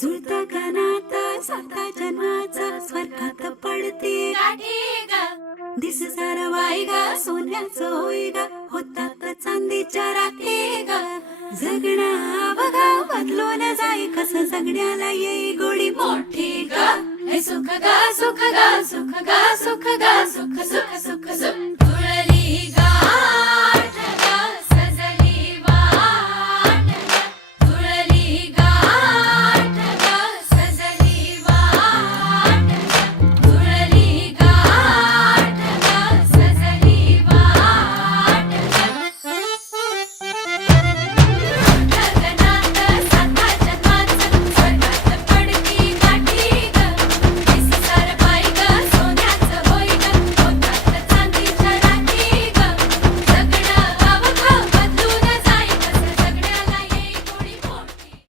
जुळता कानाता साता जन्माचा स्वर्गात पडते गाठी ग दिस सार वाई ग सोन्याचं होई ग होतात चांदीच्या रात्री ग जगणं बघा बदलून जाई कसं जगण्याला येई गोडी मोठी ग हे सुख ग सुख ग सुख ग सुख ग सुख सुख सुख सुख